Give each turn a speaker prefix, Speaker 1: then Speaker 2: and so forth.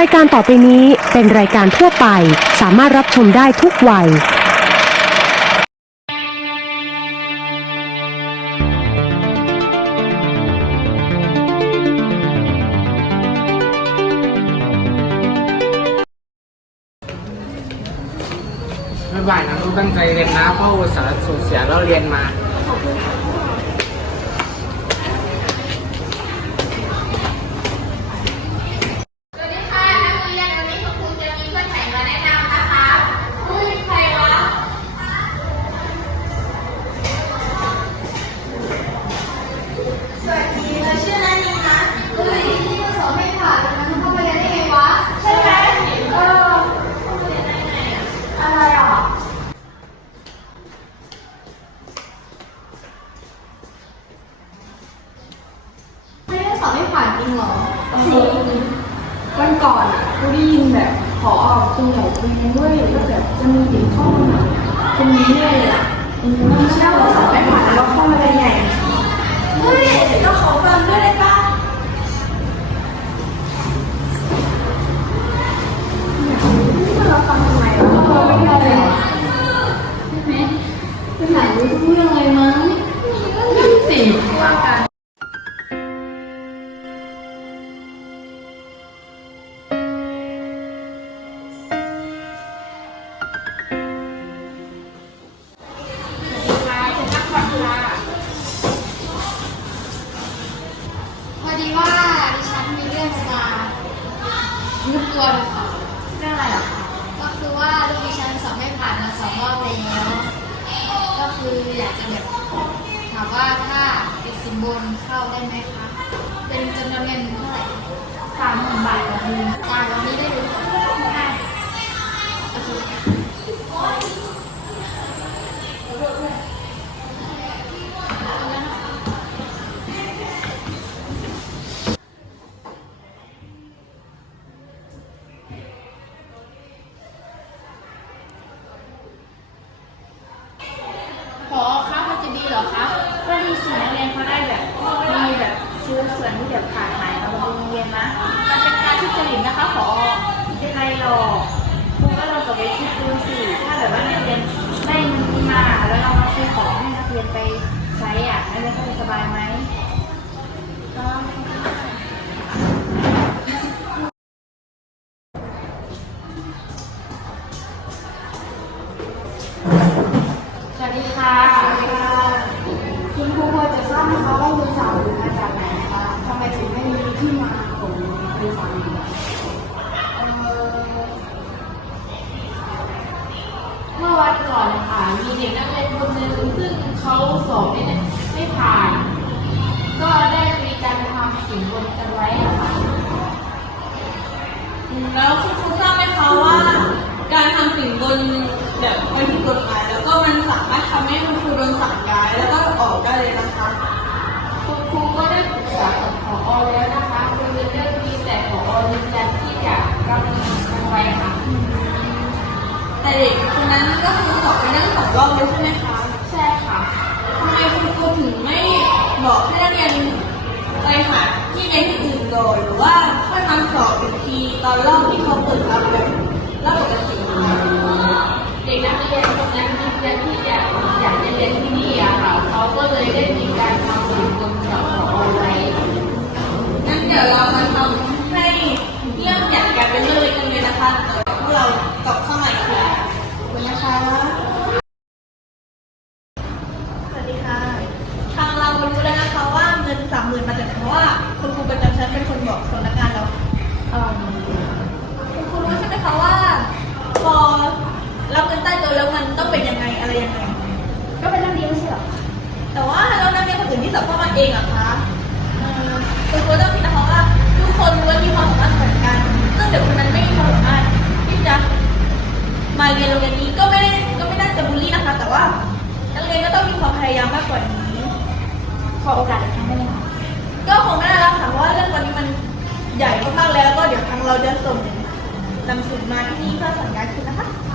Speaker 1: ายการต่อไปนี้เป็นรายการทั่วไปสามารถรับชมได้ทุกวัย
Speaker 2: ไม่บ่ายนะลูกตั้งใจเรียนนะเพราะอุตส่าห์สูญเสียเราเรียนมา
Speaker 3: สวัสดีค่ะนักเรียนวันนี้คุณครูจะมีเพื่อนใหม่มาแนะนำนะคะอุ้ยใครวะสวัสดีเราชื่อนันนีนะอุ้ยที่สอบไม่ผ่านมันเข้ามาเรียนได้ไงวะใช่ไหมเข้ามาเรียนได้ไงอะไรอ่ะไม่ได้สอบไม่ผ่านจริงเหรอจริงวันก่อนอ่ะกูได้ยินแบบผอคุณใหญ่คุยกันด้วยว่าแบบจะมีเด็กเข้ามาคนนี้เลยอ่ะมันเชื่อว่าสอบไม่ผ่านแล้วเข้ามาได้ไงเฮ้ยเราขอฟังด้วยได้ปะเราฟังทำไมเราไม่ได้เลยใช่ไหมเป็นหลายรู้ทุกเรื่องเลยมั้งนั่นสิว่ากันพอดีว่าดิฉันมีเรื่องจะรบกวนค่ะเรื่องอะไรอ่ะก็คือว่าลูกดิฉันสอบไม่ผ่านมา2 รอบแล้วก็คืออยากจะแบบถามว่าถ้าติดสินบนเข้าได้ไหมคะเป็นจำนวนเงินเท่าไหร่30,000 บาทต่อเดือนจ่ายวันนี้ได้หรือได้โอเคพอคะมันจะดีเหรอคะก็ดีสินักเรียนเขาได้แบบมีแบบซื้อส่วนที่แบบขาดหายมาบำรุงโรงเรียนนะมันเป็นการทุจริตนะคะพอไม่เป็นไรหรอกครูก็ลองกลับไปคิดดูสิถ้าแบบว่านักเรียนได้เงินมาแล้วเรามาซื้อของให้นักเรียนไปใช้อ่ะนักเรียนเขาจะสบายไหมสวัสดีค่ะคุณครูพอจะทราบไหมคะว่าคุณสาวมาจากไหนคะทำไมถึงไม่มีที่มาของคุณสาวเมื่อวันก่อนค่ะมีเด็กนักเรียนคนหนึ่งซึ่งเขาสอบไม่ผ่านก็ได้มีการทำสินบนกันไว้ค่ะ
Speaker 4: แล้วคุณครูทราบไหมคะว่าการทำสินบนแบบมันผิดกฎหมายแล้วก็มันสามารถทำให้คุณครูโดนสั่งย้ายแล้วก็ออกได้เลยนะคะ
Speaker 3: คุณครูก็ได้ปรึกษากับผอ.แล้วนะคะคุยเรื่องนี้แต่ผอ.ยืนยันที่จะรับเงินกันไว้ค่ะ
Speaker 4: แต่เด็กคนนั้นก็คือสอบไปนั่ง2 รอบเลยใช่ไหมคะ
Speaker 3: ใช่ค่ะ
Speaker 4: ทำไมคุณครูถึงไม่บอกให้นักเรียนไปหาที่เรียนที่อื่นก่อนหรือว่าค่อยมาสอบอีกทีตอนรอบที่เขาเปิดรับแบบรอบปกติ
Speaker 3: เด็กนักเรียนคนนั้นยืนยันที่จะอยากจะเรียนที่นี่อะค่ะเขาก็เลยได้มีการทำสินบนกับผอ.ไว้
Speaker 4: งั้นเดี๋ยวเรามาทำให้เรื่องใหญ่กลายเป็นเรื่องเล็กกันเลยนะคะเดี๋ยวพวกเรากลับเข้ามาอีกทีขอบคุณนะคะสวัสดีค่ะทางเรารู้แล้วนะคะว่าเงิน30,000มาจากไหนเพราะว่าคุณครูประจำชั้นเป็นคนบอกสำนักงานเราคุณครูรู้ใช่ไหมคะว่าพอรับเงินใต้โต๊ะแล้วมันต้องเป็นยังไงอะไรยังไง
Speaker 3: ก็เป็นเรื่องดีไม่ใช่หรอ
Speaker 4: แต่ว่าเรานักเรียนคนอื่นที่สอบเข้ามาเองอะคะคุณครูต้องคิดนะคะว่าทุกคนล้วนมีความสามารถเหมือนกันซึ่งเด็กคนนั้นไม่มีความสามารถที่จะมาเรียนโรงเรียนนี้ก็ไม่น่าจะบูลลี่นะคะแต่ว่านักเรียนก็ต้องมีความพยายามมากกว่านี้
Speaker 3: ขอโอกาสอีกครั้งได้ไหมคะ
Speaker 4: ก็คงได้แล้วค่ะเพราะว่าเรื่องวันนี้มันใหญ่มากๆแล้วก็เดี๋ยวทางเราจะส่งหนังสือมาที่นี่เพื่อสัญญาคืนนะคะ